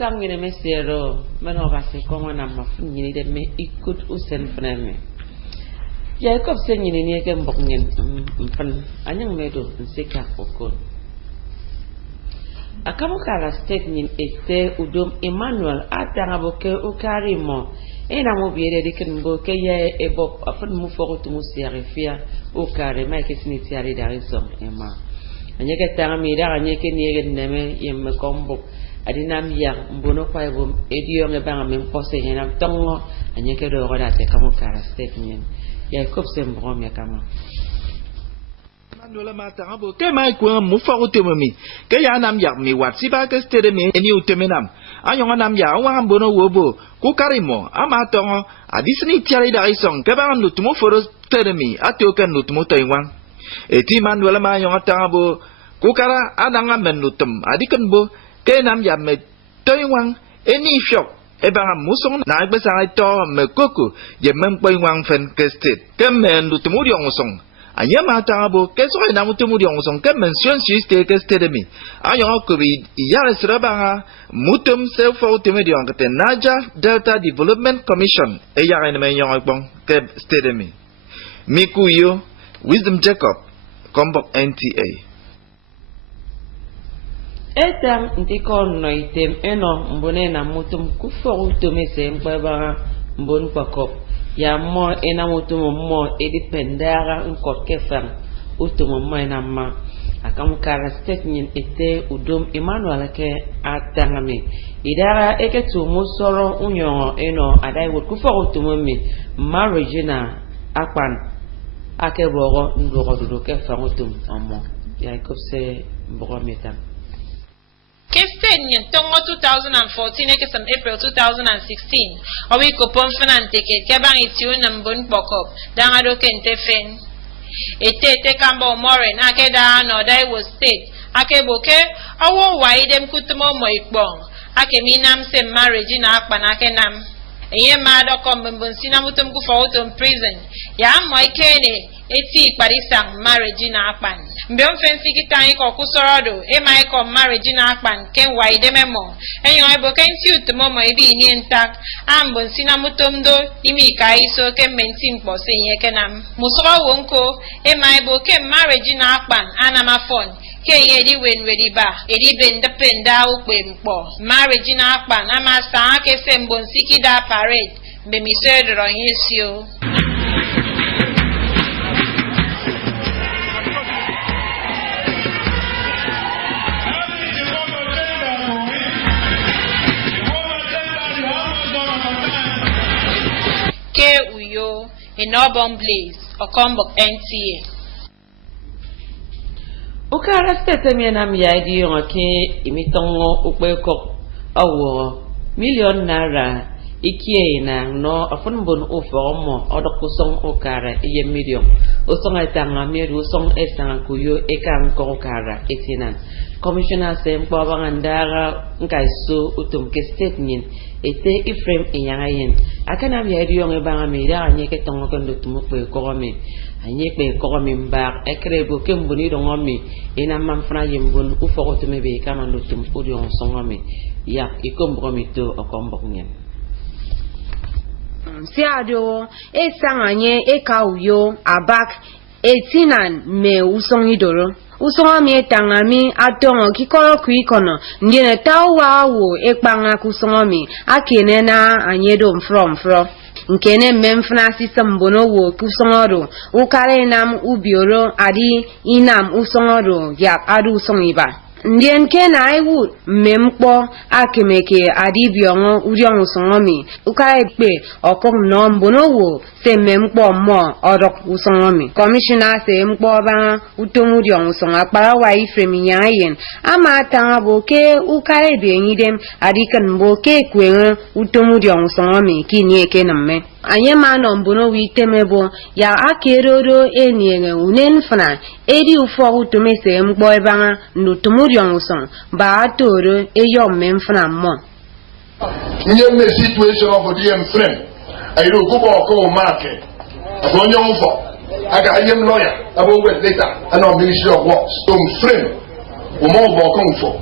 ukang ngene mesero manobase kongona mafungini de me ikut usen fname ya ko senyini ni ke mbok ngen mfan anyang medo nseka kokon akamu kala state nyin ete udom Emmanuel atanga boke ukarimo ena mo biere diken boke ye ebo afan mu fogotu mu serifia ukare ma ke siniti ari darison ema anyeke tanga mi da anyeke ni ege neme yemme kombo adinam ya mbono kwa ebo edio nge banga mempose yena tongo anyeke do roda te kamu kala state nyin ya kopse mbrom ya kama Nula matanga bo ke mai ko mu fa utemami ke ya nam yak mi wat siba ke stede mi eni utemenam ayong nam ya wa mbono wobo ku karimo ama tongo adisni tiari da isong ke ba nutumo foro stede mi atoken nutumo taiwan eti man wala ma yong tanga bo ku kara ananga men nutum adiken bo ke nam ya me taiwan eni shop e ba musong na be sa to me koko ye men poiwan fen ke state ke men nutumo yong song anya mata abo keso na mutemu di ongson ke mention siste ke stedemi ayo ko bi ya sraba mutum self autonomy di ongte naja delta development commission e ya ene men yong bong ke stedemi mikuyo wisdom jacob kombok NTA etam ndiko no item eno mbone na mutum ku fo autonomy se mbaba mbon pakop ya mo ena mutumo mo edipendara nkot kefam utumo mo ena ma akamu kara state nyin ete udom Emmanuel ke atangami idara eke tumu soro unyo eno adai wot ku fo utumo mi marriage na akpan akebogo ndoro dudu kefam utum omo ya ikopse mbogo metam Kestenya tongo 2014 ke sam April 2016 owi ko ponfana teke ke bang itiu nambon bokop danga do kente fen ete kambo moren ake da no dai was state ake boke awo waidem kutumo mo ikbong ake minam se marriage na akpa ake nam eye ma do kombon sinamutum ku fawutum prison ya mo ikene eti parisang marriage na akpan mbiom fensi kitan ko kusorodo e mai ko marriage na akpan ken waide memo enyo ebo ken tiut momo ebi ni entak ambon sinamutom do imi kai so ken mentin po se yen kenam musoro wonko e mai bo ken marriage na akpan anamafon ken ye di wenwedi ba edi bendapenda ukpempo marriage na akpan amasa ke sembon sikida parade be mi sedro yesio Uyo in Urban Blaze or Combok NTA. Ukara state miena miadi yonke imitongo upeko awo million naira ikie na no afunbon ufomo odokusong ukara iye million usong etanga meru usong esanga kuyo ekang ko ukara etinan commissioner sempo bangandara nkaiso utumke state nyin ete iframe inyangayen akana miadi yonge banga mira anyeke tongo kondo tumukwe kokome anyekpe kokome mbar ekrebo kemboni dongomi ina mamfra yembon ufokotume be kama ndotum odion songome ya ikombomi to okombok nyen si ado esanganye ekauyo abak etinan me usongidoro usongami etangami atongo kikoro kuikono ndiene tawa wo ekpanga kusongami akene na anyedo mfro nkene memfna system bono wo kusongoro ukare nam ubioro adi inam usongoro yap adu usongiba ndien kena aiwu mempo akemeke adibiongo urion usongomi ukare pe okom no mbono wo se mempo mo orok usongomi commissioner se mpo ba utomurion usonga para wa ifremi nyayen ama tanga boke ukare be nyidem adikan boke kwen utomurion usongomi kini ekenamme anyema no mbono witemebo ya akeroro enienge unen fana edi ufo utomese mpo ebanga nutumu Youngson, Baatoro, a young man from Mon. In the situation of the friend, I do go back home market. I don't know for. I got a young lawyer about what later, and our Ministry of Works. Some friend, or more about come for.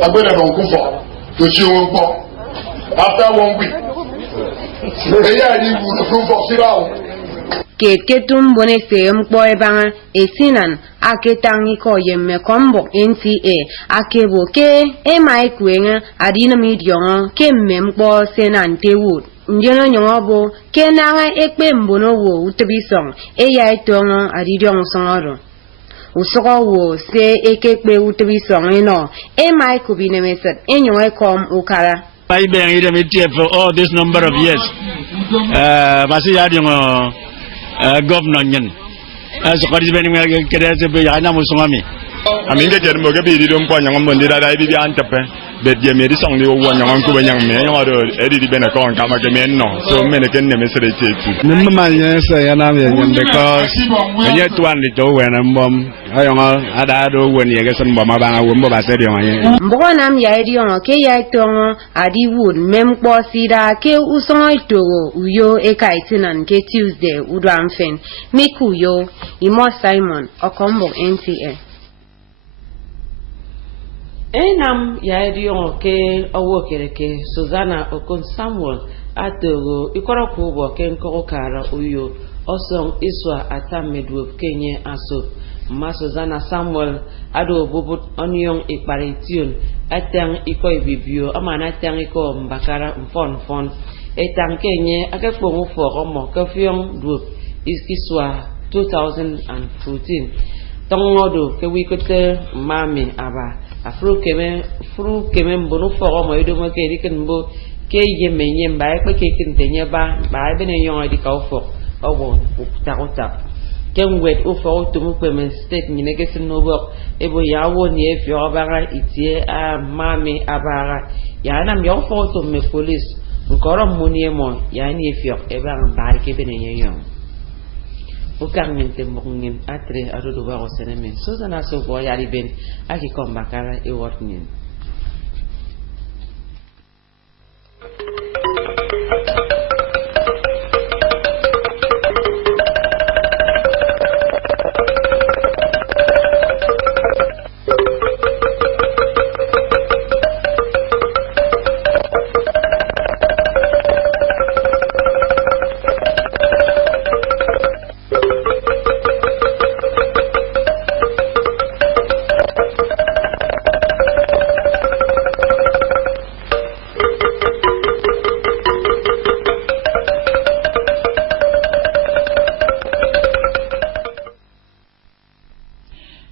I better don't come for. to Chiwonpo. After 1 week, you will prove of Sirao. Ketum bonese mkpo ebanga esinan aketangi ko yemme kombo NTA akebo ke emaikwenga adina midiongo ke mempo senante wood njeno nyongo ke naga ekpe mbono wo utebisong eya itongo adidiong songoro usogo wo se ekekpe utebisong ino emaikubine meset enyongo kom ukara I been here for all this number of years. Masih ada yang governor nyen. Sekarang sebenarnya kita sebenarnya hanya musuhami. Amin kita jadi mereka biri dong puan yang membeli ada ibi antep. Bedia meri song di uang yang aku banyak me yang ada edi di benak orang kamar kemen no. So mereka ni mesti receh. Memangnya saya namanya yang because hanya tuan di jauh yang bom. Ayong ada uang yang kesan bom abang uang bom bahasa dia macam. Mbonam ya idiong ke ya itongo adi wood mempo sida ke usong itogo uyo ekaitinan ke Tuesday udamfen mikuyo imo Simon okombo NTA. Enam ya idiong ke owo kereke Susanna Okon Samuel atogo ikoro kubo ke nkoko kara uyo osong iswa atamedwo kenye aso Ma Susanna Samuel ado bubut onion ikparetion atang iko ibibio amana atang iko mbakara mfon etang kenye akekpongu foromo kefiong dwo iswa 2014 tongodo ke wikote mami aba afru keme mbono foromo edomo ke dikenbo ke yemenye mbae pe ke kintenya ba bene yon di kaufo owo takota Kengwet ufo tumu kwemen state nyinegesin nobo ebo yawo ni efi obara itie a mami abara ya na mi ofo to me police nkoro muni emo ya ni efi eba mbari ke benenye yon ukangmente mongin atre adodo ba oseneme Susanna so bo yari ben akikombakara e wotnin.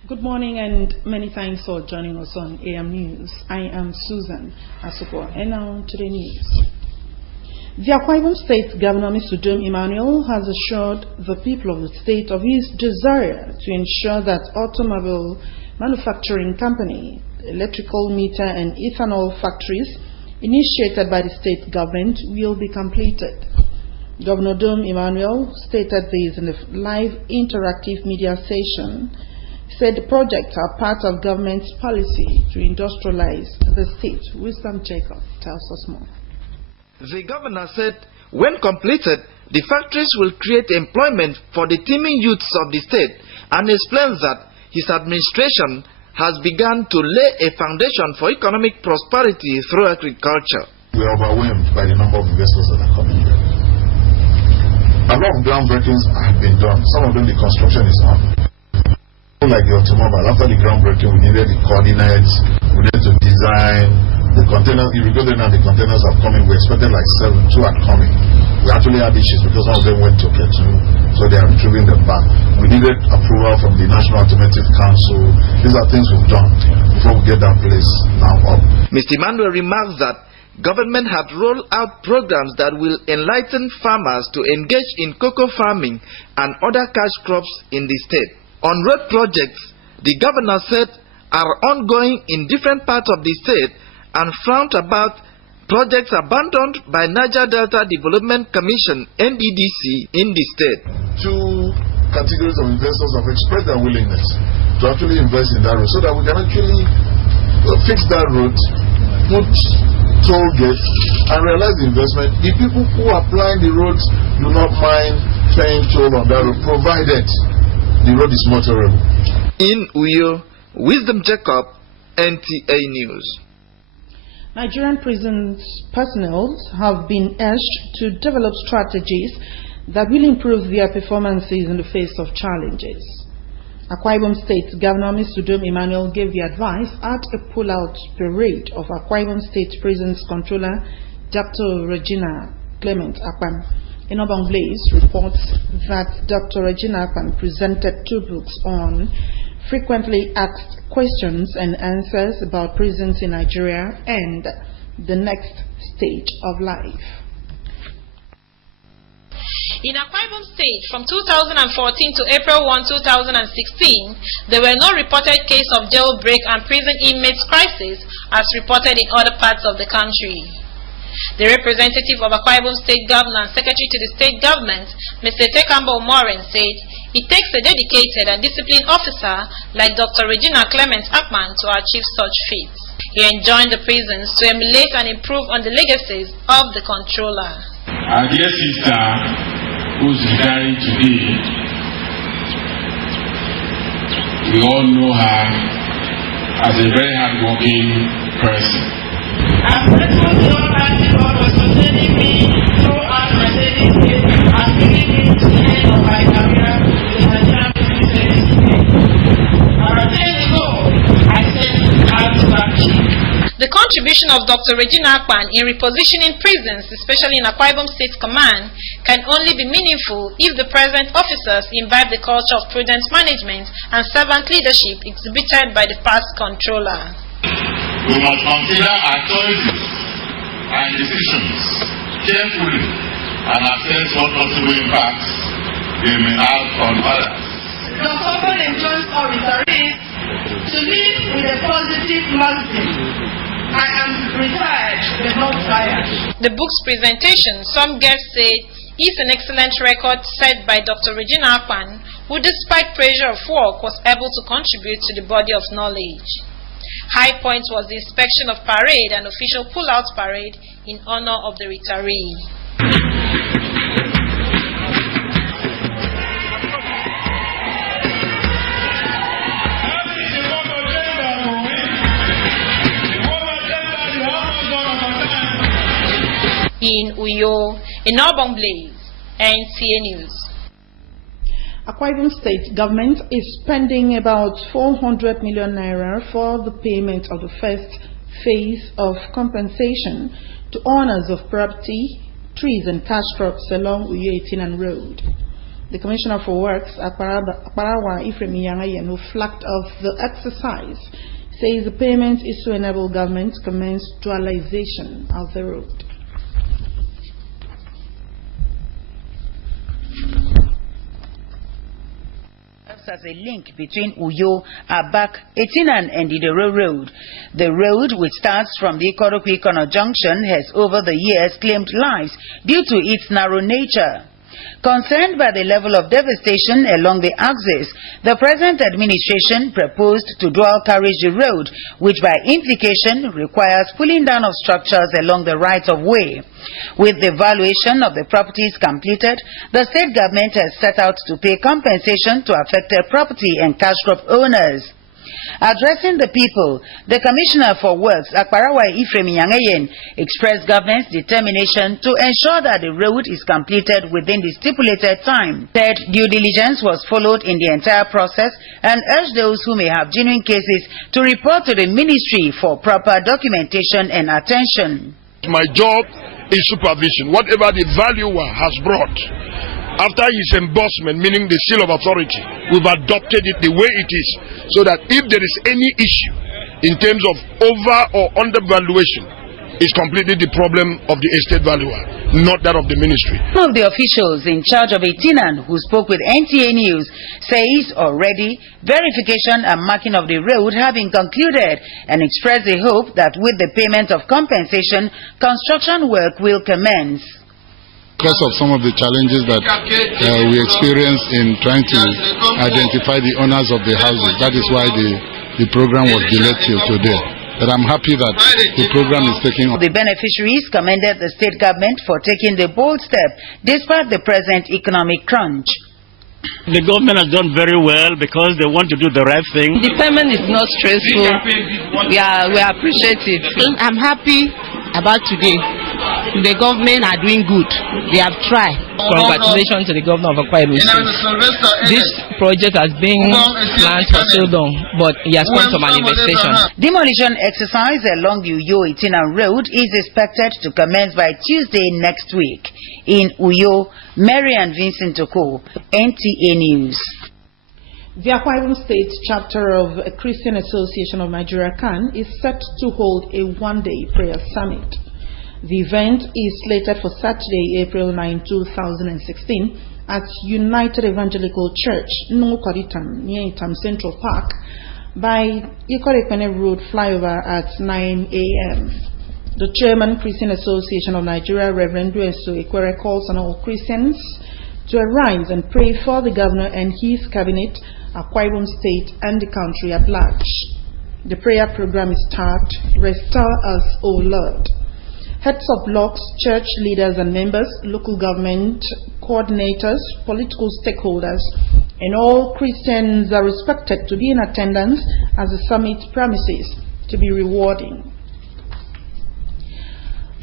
Good morning and many thanks for joining us on AM News. I am Susan Asuko, and now to the news. The Akwa Ibom State Governor Mr. Dome Emmanuel has assured the people of the state of his desire to ensure that automobile manufacturing company, electrical meter and ethanol factories initiated by the state government will be completed. Governor Dome Emmanuel stated this in a live interactive media session. Said the projects are part of government's policy to industrialize the state. Wisdom Jacob tells us more. The governor said when completed, the factories will create employment for the teeming youths of the state and explains that his administration has begun to lay a foundation for economic prosperity through agriculture. We are overwhelmed by the number of investors that are coming here. A lot of groundbreakings have been done. Some of them the construction is on. Like the automobile, after the groundbreaking, we needed the coordinates, we needed to design the containers. If you go there now, the containers are coming. We expected like 7, 2 are coming. We actually had issues because some of them went to Ketu, so they are retrieving them back. We needed approval from the National Automotive Council. These are things we've done before we get that place now up. Mr. Emmanuel remarks that government had rolled out programs that will enlighten farmers to engage in cocoa farming and other cash crops in the state. On road projects, the governor said are ongoing in different parts of the state and frowned about projects abandoned by Niger Delta Development Commission NDDC in the state. 2 categories of investors have expressed their willingness to actually invest in that road so that we can actually fix that road, put toll gates and realize the investment. The people who are applying the roads do not mind paying toll on that road, provided the road is motorable. In Uyo, Wisdom Jacob, NTA News. Nigerian prisons personnel have been urged to develop strategies that will improve their performances in the face of challenges. Akwa Ibom State Governor Mr. Sudom Emmanuel gave the advice at a pull-out parade of Akwa Ibom State Prisons Controller Dr. Regina Clement Akpan. Inobong Blaze reports that Dr. Regina Akpan presented 2 books on frequently asked questions and answers about prisons in Nigeria and the next stage of life. In Akwa Ibom State, from 2014 to April 1, 2016, there were no reported cases of jailbreak and prison inmates crisis as reported in other parts of the country. The representative of Akwa Ibom State Governor and Secretary to the State Government, Mr. Tekambo Morin, said it takes a dedicated and disciplined officer like Dr. Regina Clement Akman to achieve such feats. He enjoined the prisons to emulate and improve on the legacies of the controller. Our dear sister, who's retiring today, we all know her as a very hard-working person. I'm grateful to all my people for sustaining me throughout my saving days and bringing me to the end of my career in the Nigerian Prison Service. About 10 ago, I said I have to achieve. The contribution of Dr. Regina Akpan in repositioning prisons, especially in Akwa Ibom State Command, can only be meaningful if the present officers imbibe the culture of prudent management and servant leadership exhibited by the past controller. We must consider our choices and decisions carefully and assess what possible impacts they may have on others. The government enjoins all retirees to live with a positive mindset. I am retired, but not tired. The book's presentation, some guests said, is an excellent record set by Dr. Regina Akpan, who despite pressure of work was able to contribute to the body of knowledge. High point was the inspection of parade and official pull-out parade in honor of the retiree. In Uyo, Inobong Blaze, NTA News. Akwa Ibom State government is spending about 400 million naira for the payment of the first phase of compensation to owners of property, trees and cash crops along Uyo Etinan Road. The Commissioner for Works, Akparawa Ifremiyangayen, who flagged off the exercise, says the payment is to enable government to commence dualization of the road. As a link between Uyo, Abak, Etinan and Idero Road. The road, which starts from the Ikoroku-Ikono junction, has over the years claimed lives due to its narrow nature. Concerned by the level of devastation along the axis, the present administration proposed to dual carriage the road, which by implication requires pulling down of structures along the right-of-way. With the valuation of the properties completed, the state government has set out to pay compensation to affected property and cash crop owners. Addressing the people, the Commissioner for Works, Akparawa Ifremiyangayen, expressed government's determination to ensure that the road is completed within the stipulated time. Said due diligence was followed in the entire process and urged those who may have genuine cases to report to the ministry for proper documentation and attention. My job is supervision. Whatever the valuer has brought, after his embossment, meaning the seal of authority, we've adopted it the way it is, so that if there is any issue in terms of over or undervaluation, it's completely the problem of the estate valuer, not that of the ministry. One of the officials in charge of Etinan, who spoke with NTA News, says already verification and marking of the road have been concluded and expressed the hope that with the payment of compensation, construction work will commence. Because of some of the challenges that we experience in trying to identify the owners of the houses, that is why the program was delayed till today. But I'm happy that the program is taking off. The beneficiaries commended the state government for taking the bold step despite the present economic crunch. The government has done very well because they want to do the right thing. The payment is not stressful. We appreciate it. I'm happy about today. The government are doing good. They have tried. Congratulations to the governor of Akwa Ibom State. This project has been planned for so long, but it has come to manifestation. Demolition exercise along Uyo Itinan Road is expected to commence by Tuesday next week. In Uyo, Mary and Vincent Oko, NTA News. The Akwa Ibom State chapter of a Christian Association of Nigeria (CAN) is set to hold a one-day prayer summit. The event is slated for Saturday, April 9, 2016 at United Evangelical Church, Nukoritam, near Itam Central Park, by Ikorekpene Road flyover at 9 a.m. The Chairman, Christian Association of Nigeria, Reverend Dueso Ekwere, calls on all Christians to arise and pray for the governor and his cabinet, Akwa Ibom State, and the country at large. The prayer program is tagged, Restore Us, O Lord. Heads of blocks, church leaders and members, local government coordinators, political stakeholders, and all Christians are expected to be in attendance as the summit promises to be rewarding.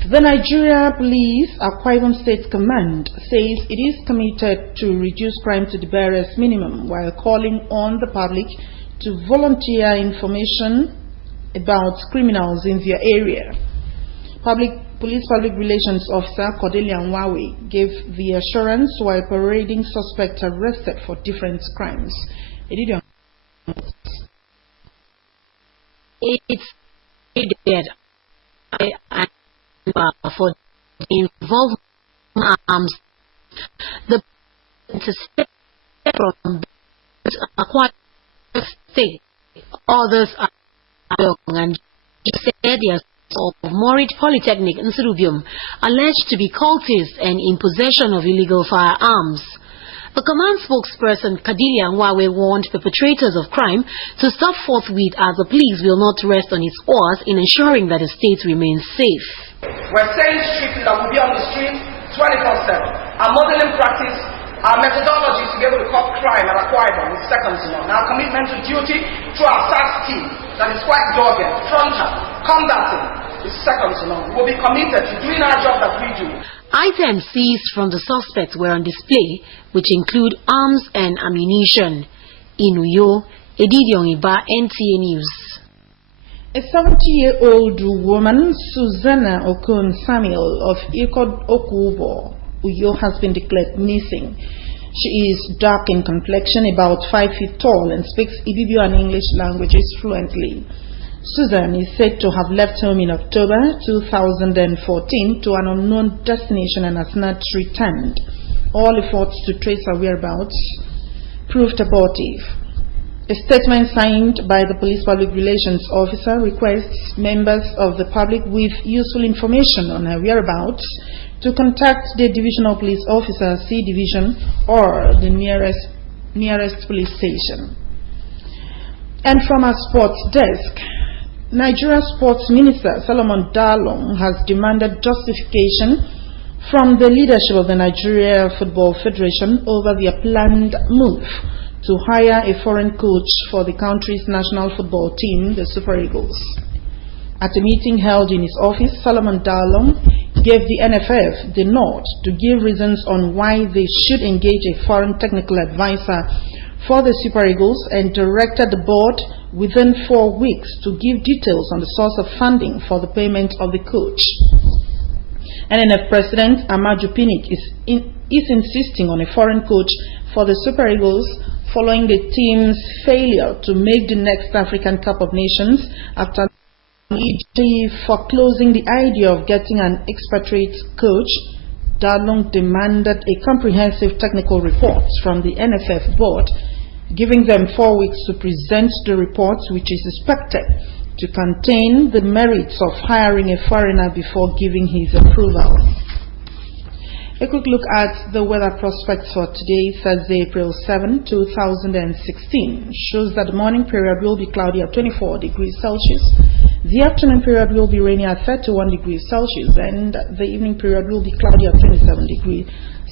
The Nigeria Police Akwa Ibom State Command says it is committed to reduce crime to the barest minimum while calling on the public to volunteer information about criminals in their area. Police Public Relations Officer Cordelia Nwawe gave the assurance while parading suspects arrested for different crimes. It's dead. For the involvement arms, the from Akwa State, others are young and said yes. Of Morit Polytechnic in Surubium, alleged to be cultists and in possession of illegal firearms. The command spokesperson Kadilia Nwawe warned perpetrators of crime to stop forthwith as the police will not rest on its oars in ensuring that the state remains safe. We're saying strictly that we'll be on the street 24/7. Our modeling practice, our methodology to be able to cut crime and acquire them is second to none. Our commitment to duty through our SAS team that is quite dogged, frontal, combating, is second to none. We'll be committed to doing our job that we do. Items seized from the suspects were on display, which include arms and ammunition. In Uyo, Edidion Iba, NTA News. A 70-year-old woman, Susanna Okun Samuel of Ikod Okubo, Uyo, has been declared missing. She is dark in complexion, about 5 feet tall, and speaks Ibibio and English languages fluently. Susan is said to have left home in October 2014 to an unknown destination and has not returned. All efforts to trace her whereabouts proved abortive. A statement signed by the Police Public Relations Officer requests members of the public with useful information on her whereabouts to contact the Divisional Police Officer, C Division, or the nearest police station. And from our sports desk, Nigeria Sports Minister Solomon Dalong has demanded justification from the leadership of the Nigeria Football Federation over their planned move to hire a foreign coach for the country's national football team, the Super Eagles. At a meeting held in his office, Solomon Dalong gave the NFF the nod to give reasons on why they should engage a foreign technical advisor for the Super Eagles and directed the board within 4 weeks to give details on the source of funding for the payment of the coach. NNF President Amaju Pinnick is insisting on a foreign coach for the Super Eagles following the team's failure to make the next African Cup of Nations after foreclosing the idea of getting an expatriate coach. Dalong demanded a comprehensive technical report from the NFF board, giving them 4 weeks to present the report, which is expected to contain the merits of hiring a foreigner before giving his approval. A quick look at the weather prospects for today, Thursday, April 7, 2016, shows that the morning period will be cloudy at 24 degrees Celsius, the afternoon period will be rainy at 31 degrees Celsius, and the evening period will be cloudy at 27 degrees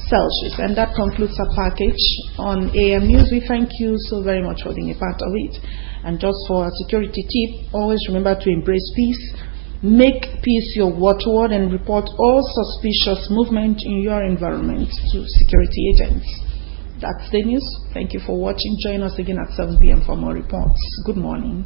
Celsius. And that concludes our package on AM News. We thank you so very much for being a part of it. And just for a security tip, always remember to embrace peace. Make peace your watchword and report all suspicious movement in your environment to security agents. That's the news. Thank you for watching. Join us again at 7 p.m. for more reports. Good morning.